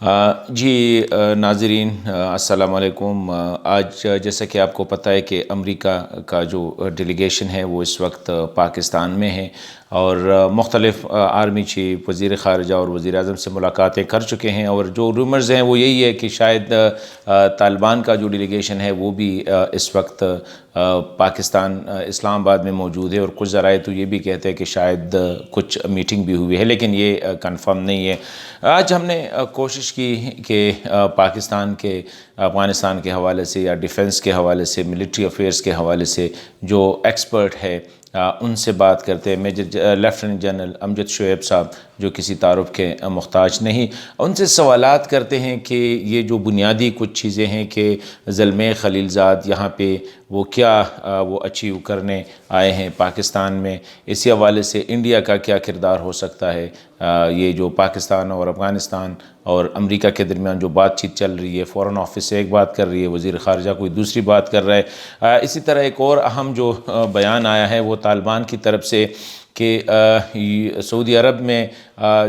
جی ناظرین السلام علیکم۔ آج جیسا کہ آپ کو پتہ ہے کہ امریکہ کا جو ڈیلیگیشن ہے وہ اس وقت پاکستان میں ہے اور مختلف آرمی چیف، وزیر خارجہ اور وزیر اعظم سے ملاقاتیں کر چکے ہیں، اور جو رومرز ہیں وہ یہی ہے کہ شاید طالبان کا جو ڈیلیگیشن ہے وہ بھی اس وقت پاکستان اسلام آباد میں موجود ہے، اور کچھ ذرائع تو یہ بھی کہتے ہیں کہ شاید کچھ میٹنگ بھی ہوئی ہے، لیکن یہ کنفرم نہیں ہے۔ آج ہم نے کوشش کی کہ پاکستان کے، افغانستان کے حوالے سے یا ڈیفنس کے حوالے سے، ملٹری افیئرز کے حوالے سے جو ایکسپرٹ ہے ان سے بات کرتے ہیں۔ میجر لیفٹیننٹ جنرل امجد شعیب صاحب جو کسی تعارف کے محتاج نہیں، ان سے سوالات کرتے ہیں کہ یہ جو بنیادی کچھ چیزیں ہیں کہ زلمے خلیل زاد یہاں پہ وہ کیا وہ اچیو کرنے آئے ہیں پاکستان میں، اسی حوالے سے انڈیا کا کیا کردار ہو سکتا ہے، یہ جو پاکستان اور افغانستان اور امریکہ کے درمیان جو بات چیت چل رہی ہے، فورن آفس سے ایک بات کر رہی ہے، وزیر خارجہ کوئی دوسری بات کر رہا ہے۔ اسی طرح ایک اور اہم جو بیان آیا ہے وہ طالبان کی طرف سے کہ سعودی عرب میں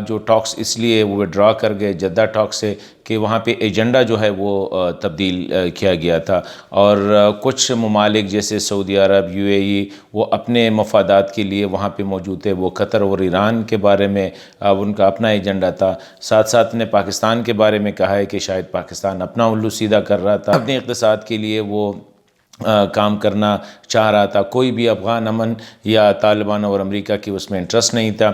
جو ٹاکس اس لیے وہ وڈرا کر گئے جدہ ٹاک سے کہ وہاں پہ ایجنڈا جو ہے وہ تبدیل کیا گیا تھا، اور کچھ ممالک جیسے سعودی عرب، یو اے ای، وہ اپنے مفادات کے لیے وہاں پہ موجود تھے۔ وہ قطر اور ایران کے بارے میں ان کا اپنا ایجنڈا تھا، ساتھ ساتھ نے پاکستان کے بارے میں کہا ہے کہ شاید پاکستان اپنا الو سیدھا کر رہا تھا، اپنے اقتصاد کے لیے وہ کام کرنا چاہ رہا تھا، کوئی بھی افغان امن یا طالبان اور امریکہ کی اس میں انٹرسٹ نہیں تھا۔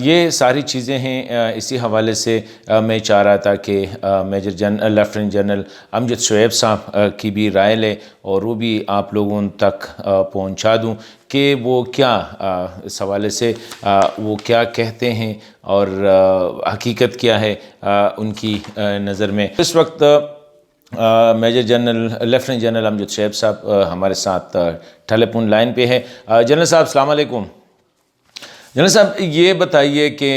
یہ ساری چیزیں ہیں، اسی حوالے سے میں چاہ رہا تھا کہ لیفٹیننٹ جنرل امجد شعیب صاحب کی بھی رائے لے اور وہ بھی آپ لوگوں تک پہنچا دوں کہ وہ کیا اس حوالے سے وہ کیا کہتے ہیں اور حقیقت کیا ہے ان کی نظر میں۔ اس وقت میجر جنرل لیفٹیننٹ جنرل امجد شعیب صاحب ہمارے ساتھ ٹیلی فون لائن پہ ہے۔ جنرل صاحب السلام علیکم۔ جنرل صاحب یہ بتائیے کہ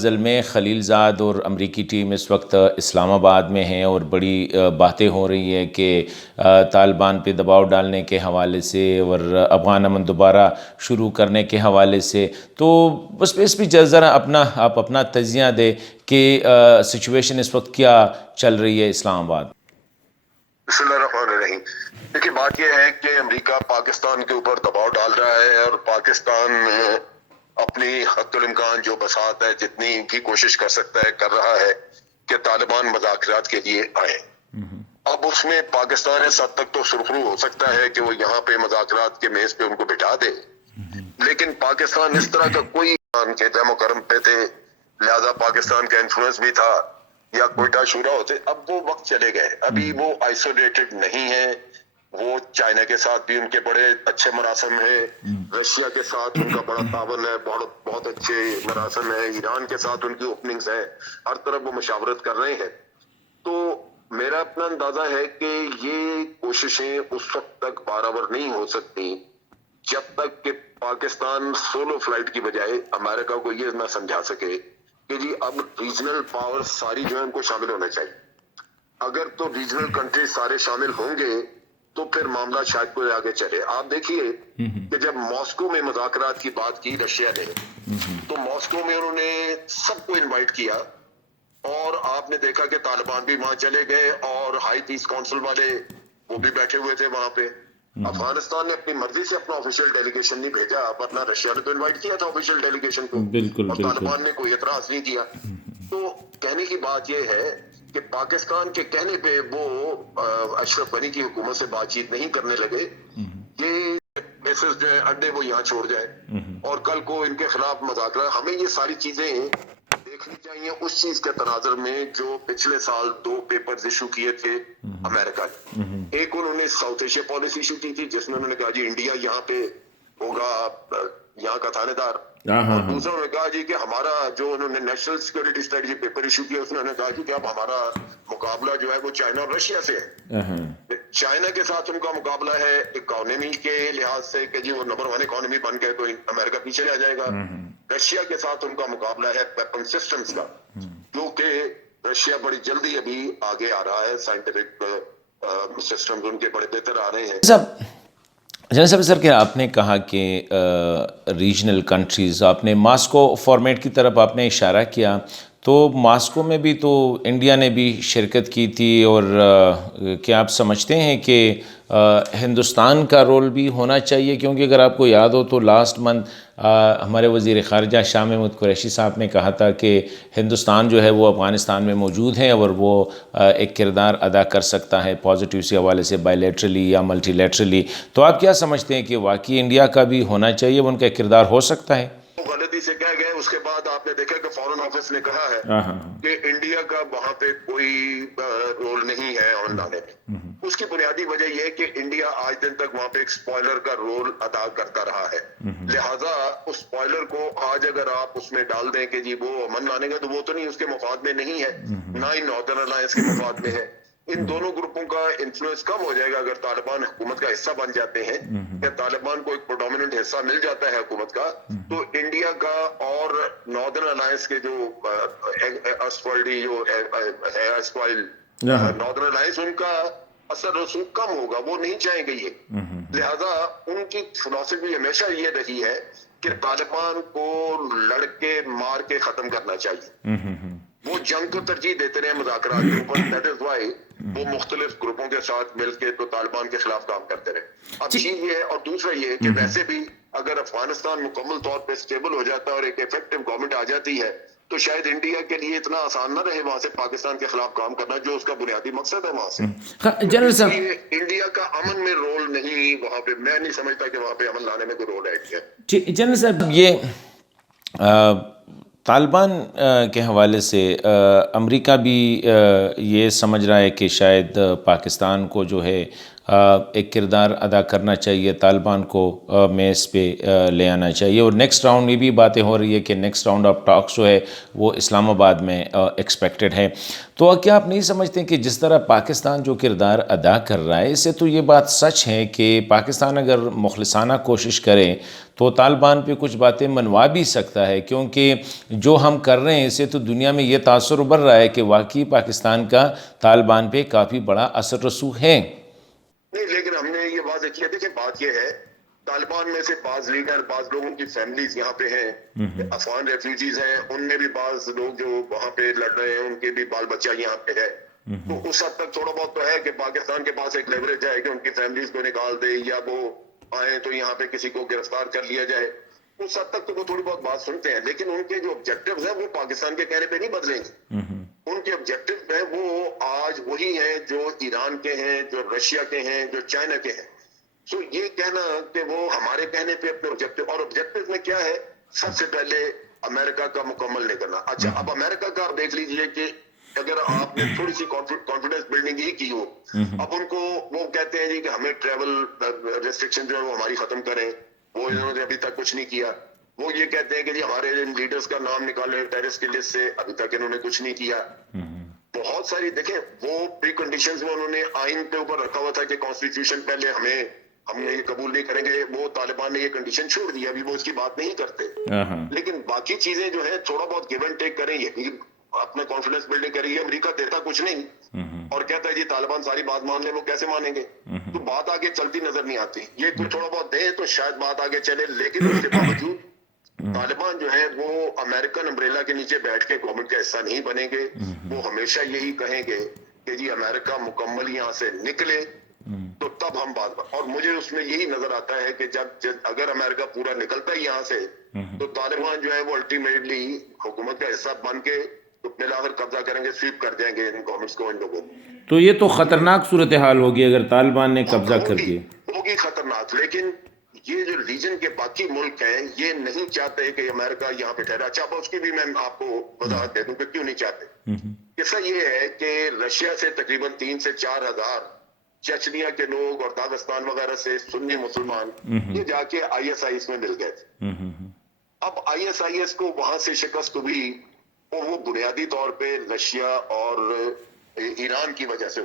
زلمے خلیل زاد اور امریکی ٹیم اس وقت اسلام آباد میں ہیں اور بڑی باتیں ہو رہی ہیں کہ طالبان پہ دباؤ ڈالنے کے حوالے سے اور افغان امن دوبارہ شروع کرنے کے حوالے سے، تو اس پہ ذرا آپ اپنا تجزیہ دیں کہ سچویشن اس وقت کیا چل رہی ہے اسلام آباد۔ بسم اللہ الرحمن الرحیم۔ دیکھیے بات یہ ہے کہ امریکہ پاکستان کے اوپر دباؤ ڈال رہا ہے اور پاکستان اپنی حد الامکان جو بساط ہے، جتنی بھی کوشش کر سکتا ہے کر رہا ہے کہ طالبان مذاکرات کے لیے آئیں۔ اب اس میں پاکستان اس حد تک تو سرخرو ہو سکتا ہے کہ وہ یہاں پہ مذاکرات کے میز پہ ان کو بٹھا دے، لیکن پاکستان اس طرح کا کوئی کے دم و کرم پہ تھے، لہذا پاکستان کا انفلوئنس بھی تھا، یا کوئٹہ شورا ہوتے، اب وہ وقت چلے گئے، ابھی وہ آئسولیٹڈ نہیں ہے۔ وہ چائنا کے ساتھ بھی ان کے بڑے اچھے مراسم ہیں، رشیا کے ساتھ ان کا بڑا تعاون ہے، بہت اچھے مراسم ہے، ایران کے ساتھ ان کی اوپننگز ہیں، ہر طرف وہ مشاورت کر رہے ہیں۔ تو میرا اپنا اندازہ ہے کہ یہ کوششیں اس وقت تک برابر نہیں ہو سکتی جب تک کہ پاکستان سولو فلائٹ کی بجائے امریکہ کو یہ نہ سمجھا سکے کہ جی اب ریجنل پاور ساری جو ہے ان کو شامل ہونا چاہیے۔ اگر تو ریجنل کنٹریز سارے شامل ہوں گے تو پھر معاملہ شاید کوئی آگے چلے۔ آپ دیکھیے کہ جب ماسکو میں مذاکرات کی بات کی رشیا نے، تو ماسکو میں انہوں نے سب کو انوائٹ کیا، اور آپ نے دیکھا کہ طالبان بھی وہاں چلے گئے اور ہائی پیس کونسل والے وہ بھی بیٹھے ہوئے تھے وہاں پہ۔ افغانستان نے اپنی مرضی سے اپنا آفیشیل ڈیلیگیشن نہیں بھیجا، ورنہ رشیا نے تو انوائٹ کیا تھا آفیشیل ڈیلیگیشن کو، اور طالبان نے کوئی اعتراض نہیں کیا۔ تو کہنے کی بات یہ ہے کہ پاکستان کے کہنے پہ وہ اشرف غنی کی حکومت سے بات چیت نہیں کرنے لگے، یہ بیسز جو ہے اڈے وہ یہاں چھوڑ جائے، اور کل کو ان کے خلاف مذاکرات۔ ہمیں یہ ساری چیزیں دیکھنی چاہیے اس چیز کے تناظر میں جو پچھلے سال 2 پیپرز ایشو کیے تھے امریکہ نے۔ ایک انہوں نے ساؤتھ ایشیا پالیسی ایشو کی تھی جس میں انہوں نے کہا جی انڈیا یہاں پہ ہوگا یہاں کا تھانے دار، اور دوسرا انہوں نے کہا جی کہ ہمارا جو انہوں نے national security strategy paper issue کیا، اس میں انہوں نے کہا جی کہ اب ہمارا مقابلہ جو ہے وہ چائنا اور رشیا سے ہے۔ چائنا کے ساتھ ان کا مقابلہ ہے اکانومی کے لحاظ سے کہ جی وہ نمبر 1 اکانومی بن گئے تو امریکہ پیچھے رہ جائے گا۔ رشیا کے ساتھ ان کا مقابلہ ہے ویپن سسٹمز کا، کیونکہ رشیا بڑی جلدی ابھی آگے آ رہا ہے، سائنٹیفک سسٹمز ان کے بڑے بہتر آ رہے ہیں۔ جنرل صاحب سر کہ آپ نے کہا کہ ریجنل کنٹریز، آپ نے ماسکو فارمیٹ کی طرف آپ نے اشارہ کیا، تو ماسکو میں بھی تو انڈیا نے بھی شرکت کی تھی، اور کیا آپ سمجھتے ہیں کہ ہندوستان کا رول بھی ہونا چاہیے؟ کیونکہ اگر آپ کو یاد ہو تو لاسٹ منتھ ہمارے وزیر خارجہ شاہ محمود قریشی صاحب نے کہا تھا کہ ہندوستان جو ہے وہ افغانستان میں موجود ہے اور وہ ایک کردار ادا کر سکتا ہے پازیٹیو سے حوالے سے، بائی لیٹرلی یا ملٹی لیٹرلی. تو آپ کیا سمجھتے ہیں کہ واقعی انڈیا کا بھی ہونا چاہیے، وہ ان کا کردار ہو سکتا ہے؟ غلطی سے کہہ گئے، اس کے بعد آپ نے دیکھا کہ فارن آفس نے کہا ہے کہ انڈیا کا وہاں پہ کوئی رول نہیں ہے امن لانے میں. اس کی بنیادی وجہ یہ ہے کہ انڈیا آج دن تک وہاں پہ ایک اسپوائلر کا رول ادا کرتا رہا ہے. لہٰذا اس اسپوائلر کو آج اگر آپ اس میں ڈال دیں کہ جی وہ امن لانے کا، تو وہ تو نہیں، اس کے مفاد میں نہیں ہے، نہ ہی ناردرن الائنس کے مفاد میں ہے. ان دونوں گروپوں کا انفلوئنس کم ہو جائے گا اگر طالبان حکومت کا حصہ بن جاتے ہیں، یا طالبان کو ایک پروڈومیننٹ حصہ مل جاتا ہے حکومت کا، تو انڈیا کا اور ناردرن الائنس کے جو ناردرن الائنس، ان کا اثر رسوخ کم ہوگا، وہ نہیں چاہیں گے یہ. لہذا ان کی فلسفی ہمیشہ یہ رہی ہے کہ طالبان کو لڑ کے مار کے ختم کرنا چاہیے. وہ جنگ کو ترجیح دیتے رہے مذاکرات کے اوپر. دیٹ از وائی وہ مختلف گروپوں کے ساتھ مل کے تو طالبان کے خلاف کام کرتے رہے. اب چیز یہ ہے، اور دوسرا یہ ہے کہ ویسے بھی اگر افغانستان مکمل طور پہ اسٹیبل ہو جاتا ہے اور ایک افیکٹو گورنمنٹ آ جاتی ہے، تو شاید انڈیا کے لیے اتنا آسان نہ رہے وہاں سے پاکستان کے خلاف کام کرنا، جو اس کا بنیادی مقصد ہے وہاں سے. جنرل صاحب، انڈیا کا امن میں رول نہیں وہاں پہ، میں نہیں سمجھتا کہ وہاں پہ امن لانے میں کوئی رول ہے. جنرل صاحب، یہ طالبان کے حوالے سے امریکہ بھی یہ سمجھ رہا ہے کہ شاید پاکستان کو جو ہے ایک کردار ادا کرنا چاہیے، طالبان کو میز پہ لے آنا چاہیے، اور نیکسٹ راؤنڈ یہ بھی باتیں ہو رہی ہے کہ نیکسٹ راؤنڈ آف ٹاکس جو ہے وہ اسلام آباد میں ایکسپیکٹڈ ہے. تو کیا آپ نہیں سمجھتے کہ جس طرح پاکستان جو کردار ادا کر رہا ہے، اس سے تو یہ بات سچ ہے کہ پاکستان اگر مخلصانہ کوشش کرے تو طالبان پہ کچھ باتیں منوا بھی سکتا ہے، کیونکہ جو ہم کر رہے ہیں اسے تو دنیا میں یہ تاثر ابھر رہا ہے کہ واقعی پاکستان کا طالبان پہ کافی بڑا اثر رسوخ ہے. نہیں، لیکن ہم نے یہ واضح کیا تھا کہ بات یہ ہے، طالبان میں سے بعض لیڈر، بعض لوگوں کی فیملیز یہاں پہ ہیں، افغان ریفیوجیز ہیں، ان میں بھی بعض لوگ جو وہاں پہ لڑ رہے ہیں ان کے بھی بال بچہ یہاں پہ ہے. تو اس حد تک تھوڑا بہت تو ہے کہ پاکستان کے پاس ایک لیوریج ہے کہ ان کی فیملیز کو نکال دے، یا وہ آئیں تو یہاں پہ کسی کو گرفتار کر لیا جائے. اس حد تک تو وہ تھوڑی بہت بات سنتے ہیں، لیکن ان کے جو آبجیکٹیوز ہیں وہ پاکستان کے کہنے پہ نہیں بدلیں گے. ان کے آبجیکٹیو ہیں وہ آج وہی ہیں جو ایران کے ہیں، جو رشیا کے ہیں، جو چائنا کے ہیں. سو یہ کہنا کہ وہ ہمارے کہنے پہ اپنے آبجیکٹیو، اور آبجیکٹیو میں کیا ہے، سب سے پہلے امریکہ کا مکمل نہیں کرنا. اچھا، اب امریکہ کا آپ دیکھ لیجئے کہ اگر آپ نے تھوڑی سی کانفیڈنس بلڈنگ ہی کی ہو، اب ان کو وہ کہتے ہیں جی کہ ہمیں ٹریول ریسٹرکشن جو ہے وہ ہماری ختم کریں، وہ انہوں نے ابھی تک کچھ نہیں کیا. وہ یہ کہتے ہیں کہ جی ہمارے لیڈرز کا نام نکالیں ٹیررسٹ کی لسٹ سے، ابھی تک انہوں نے کچھ نہیں کیا. بہت ساری دیکھیں وہ پری کنڈیشنز میں انہوں نے آئین کے اوپر رکھا ہوا تھا کہ کانسٹیٹیوشن پہلے ہم یہ قبول نہیں کریں گے، وہ طالبان نے یہ کنڈیشن چھوڑ دی، ابھی وہ اس کی بات نہیں کرتے. لیکن باقی چیزیں جو ہیں تھوڑا بہت گیو اینڈ ٹیک کریں، یہ اپنا کانفیڈنس بلڈنگ کریں گے. امریکہ دیتا کچھ نہیں اور کہتا ہے جی طالبان ساری بات مان لیں، وہ کیسے مانیں گے؟ تو بات آگے چلتی نظر نہیں آتی. یہ کوئی تھوڑا بہت دے تو شاید بات آگے چلے، لیکن اس کے باوجود طالبان جو ہے وہ امریکن امبریلا کے نیچے بیٹھ کے گورنمنٹ کا حصہ نہیں بنیں گے. وہ ہمیشہ یہی کہیں گے کہ جی امریکہ مکمل یہاں سے نکلے تو تب ہم بات. اور مجھے اس میں یہی نظر آتا ہے کہ جب اگر امریکہ پورا نکلتا ہے یہاں سے، تو طالبان جو ہے وہ الٹیمیٹلی حکومت کا حصہ بن کے تو ملا کر قبضہ کریں گے، سویپ کر دیں گے ان گورنمنٹس کو، ان لوگوں کو. تو یہ تو خطرناک صورتحال ہوگی اگر طالبان نے قبضہ کر کے. ہوگی خطرناک، لیکن یہ جو ریجن کے باقی ملک ہیں یہ نہیں چاہتے کہ امریکہ یہاں پہ ٹھہرا. اچھا، اس کی بھی میں آپ کو وضاحت دے دوں کہ کیوں نہیں چاہتے. قصہ یہ ہے کہ رشیا سے تقریباً 3 سے 4 ہزار چچنیا کے لوگ اور داغستان وغیرہ سے سنی مسلمان یہ جا کے ISIS میں مل گئے تھے. اب ISIS کو وہاں سے شکست ہوئی، وہ بنیادی طور پہ رشیا اور ایران کی وجہ سے.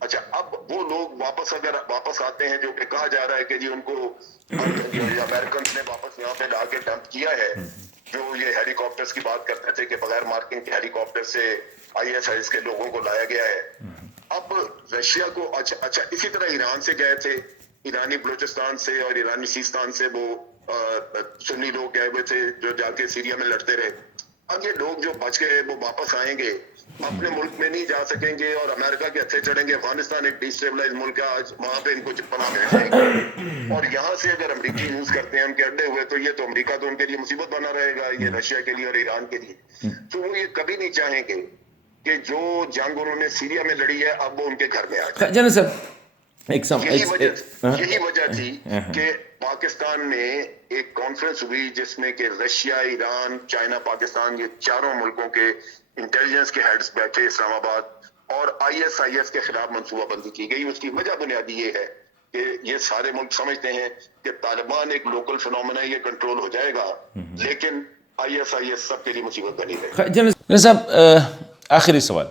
اچھا، اب وہ لوگ اگر واپس آتے ہیں، جو کہ کہا جا رہا ہے کہ جی ان کو امریکنز نے واپس یہاں پہ لا کے ڈمپ کیا ہے، جو یہ ہیلی کاپٹرز کی بات کرتے تھے کہ بغیر مارکنگ کے ہیلی کاپٹر سے ISIS کے لوگوں کو لایا گیا ہے. اب رشیا کو اچھا اسی طرح ایران سے گئے تھے، ایرانی بلوچستان سے اور ایرانی سیستان سے وہ سنی لوگ گئے ہوئے تھے جو جا کے سیریا میں لڑتے رہے. اب یہ لوگ جو بچ گئے وہ واپس آئیں گے, اپنے ملک میں نہیں جا سکیں گے اور امریکہ کے ہتھے چڑھیں گے. افغانستان ایک ڈیسٹیبلائز ملک ہے, آج وہاں پہ ان کو پناہ مل جائے گی. اور یہاں سے اگر امریکی یوز کرتے ہیں ان کے اڈے ہوئے, تو یہ تو امریکہ تو ان کے لیے مصیبت بنا رہے گا, یہ رشیا کے لیے اور ایران کے لیے. تو وہ یہ کبھی نہیں چاہیں گے کہ جو جنگ انہوں نے سیریا میں لڑی ہے اب وہ ان کے گھر میں آ جائے. جنرل صاحب یہی وجہ تھی کہ پاکستان نے ایک کانفرنس ہوئی جس میں کہ رشیا, ایران, چائنا, پاکستان, یہ چاروں ملکوں کے انٹیلیجنس کے ہیڈز بیٹھے اسلام آباد, اور ISIS کے خلاف منصوبہ بندی کی گئی. اس کی وجہ بنیادی یہ ہے کہ یہ سارے ملک سمجھتے ہیں کہ طالبان ایک لوکل فنومنا ہے, یہ کنٹرول ہو جائے گا, لیکن ISIS سب کے لیے مصیبت بنی رہے. جنرل صاحب آخری سوال,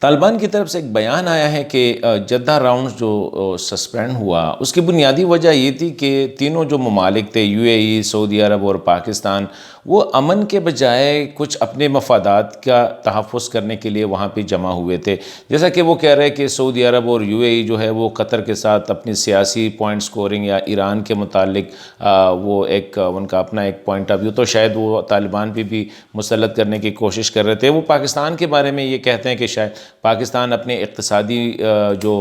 طالبان کی طرف سے ایک بیان آیا ہے کہ جدہ راؤنڈ جو سسپینڈ ہوا اس کی بنیادی وجہ یہ تھی کہ تینوں جو ممالک تھے UAE, سعودی عرب اور پاکستان, وہ امن کے بجائے کچھ اپنے مفادات کا تحفظ کرنے کے لیے وہاں پہ جمع ہوئے تھے. جیسا کہ وہ کہہ رہے کہ سعودی عرب اور UAE جو ہے وہ قطر کے ساتھ اپنی سیاسی پوائنٹ سکورنگ یا ایران کے متعلق وہ ایک ان کا اپنا ایک پوائنٹ آف ویو, تو شاید وہ طالبان پہ بھی مسلط کرنے کی کوشش کر رہے تھے. وہ پاکستان کے بارے میں یہ کہتے ہیں کہ شاید پاکستان اپنے اقتصادی جو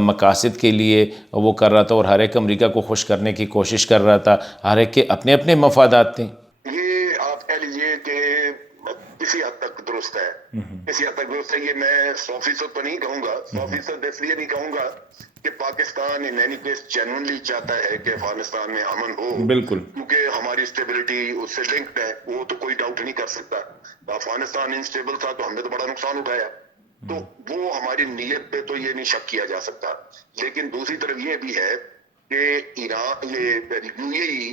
مقاصد کے لیے وہ کر رہا تھا اور ہر ایک امریکہ کو خوش کرنے کی کوشش کر رہا تھا, ہر ایک کے اپنے اپنے مفادات تھے. یہ آپ کہہ لیجئے کہ کسی حد تک درست ہے, کسی حد تک درست ہے. یہ میں 100% تو نہیں کہوں گا, 100% اس لیے نہیں کہوں گا کہ Pakistan in any case genuinely چاہتا ہے کہ افغانستان میں امن ہو, بالکل, کیونکہ ہماری اسٹیبلٹی اس سے لنکڈ ہے, وہ تو کوئی ڈاؤٹ نہیں کر سکتا. افغانستان انسٹیبل تھا تو ہم نے تو بڑا نقصان اٹھایا, تو وہ ہماری نیت پہ تو یہ نہیں شک کیا جا سکتا. لیکن دوسری طرف یہ بھی ہے کہ ایران, یہ UAE,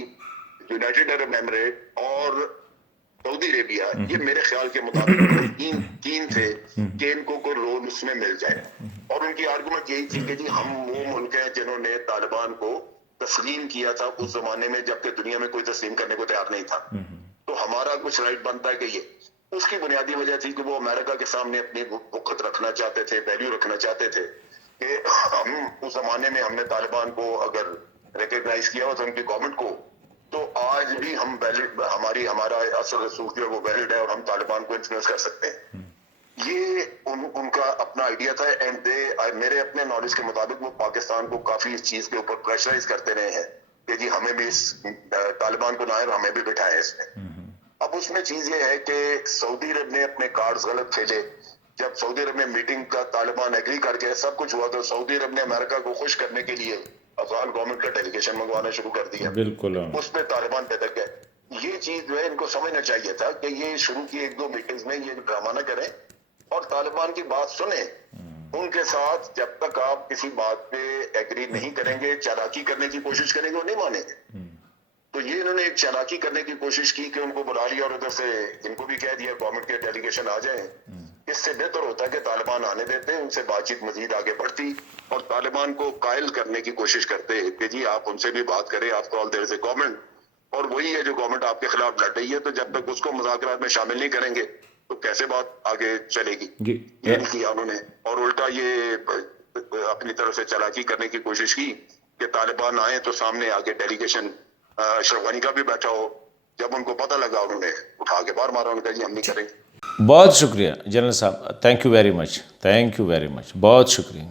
یونائٹڈ عرب ایمریٹ اور سعودی عربیہ, یہ میرے خیال کے مطابق تین تھے کہ ان کو کوئی رول اس میں مل جائے. اور ان کی آرگومنٹ یہی تھی کہ جی ہم وہ ملک ہیں جنہوں نے طالبان کو تسلیم کیا تھا اس زمانے میں جب کہ دنیا میں کوئی تسلیم کرنے کو تیار نہیں تھا, تو ہمارا کچھ رائٹ بنتا ہے کہ یہ. اس کی بنیادی وجہ تھی کہ وہ امریکہ کے سامنے اپنی وقت رکھنا چاہتے تھے, ویلیو رکھنا چاہتے تھے کہ ہم اس زمانے میں ہم نے طالبان کو اگر ریکگنائز کیا ہو تو ان کی گورنمنٹ کو, تو آج بھی ہم ویلڈ, ہمارا اثر رسوخ جو ہے وہ ویلڈ ہے اور ہم طالبان کو انفلوئنس کر سکتے ہیں. یہ ان کا اپنا آئیڈیا تھا. اینڈ میرے اپنے نالج کے مطابق وہ پاکستان کو کافی اس چیز کے اوپر پریشرائز کرتے رہے ہیں کہ جی ہمیں بھی اس طالبان کو لائے اور ہمیں بھی بٹھائے اس میں. اب اس میں چیز یہ ہے کہ سعودی عرب نے اپنے کارڈز غلط کھیلے. جب سعودی عرب میں میٹنگ کا طالبان ایگری کر کے سب کچھ ہوا, تو سعودی عرب نے امریکہ کو خوش کرنے کے لیے افغان گورنمنٹ کا ڈیلیگیشن منگوانا شروع کر دیا. بالکل, اس میں طالبان پھٹک گئے. یہ چیز جو ہے ان کو سمجھنا چاہیے تھا کہ یہ شروع کی 1-2 میٹنگز میں یہ ڈرامہ نہ کریں اور طالبان کی بات سنیں. ان کے ساتھ جب تک آپ کسی بات پہ ایگری نہیں کریں گے, چالاکی کرنے کی کوشش کریں گے, وہ نہیں مانیں گے. تو یہ انہوں نے ایک چالاکی کرنے کی کوشش کی کہ ان کو بلا لیا اور ادھر سے ان کو بھی کہہ دیا گورنمنٹ کے ڈیلیگیشن آ جائیں. اس سے بہتر ہوتا ہے کہ طالبان آنے دیتے, ان سے بات چیت مزید آگے بڑھتی اور طالبان کو قائل کرنے کی کوشش کرتے کہ جی آپ ان سے بھی بات کریں, after all there is a government, اور وہی ہے جو گورنمنٹ آپ کے خلاف لڑ رہی ہے. تو جب تک اس کو مذاکرات میں شامل نہیں کریں گے تو کیسے بات آگے چلے گی. یہ نہیں کیا انہوں نے, اور الٹا یہ اپنی طرف سے چالاکی کرنے کی کوشش کی کہ طالبان آئے تو سامنے آگے ڈیلیگیشن اشرف غنی کا بھی بیٹھا ہو. جب ان کو پتہ لگا انہوں نے اٹھا کے باہر مارا, انہوں نے کہا جی ہم نہیں کریں گے. بہت شکریہ جنرل صاحب, تھینک یو ویری مچ, بہت شکریہ.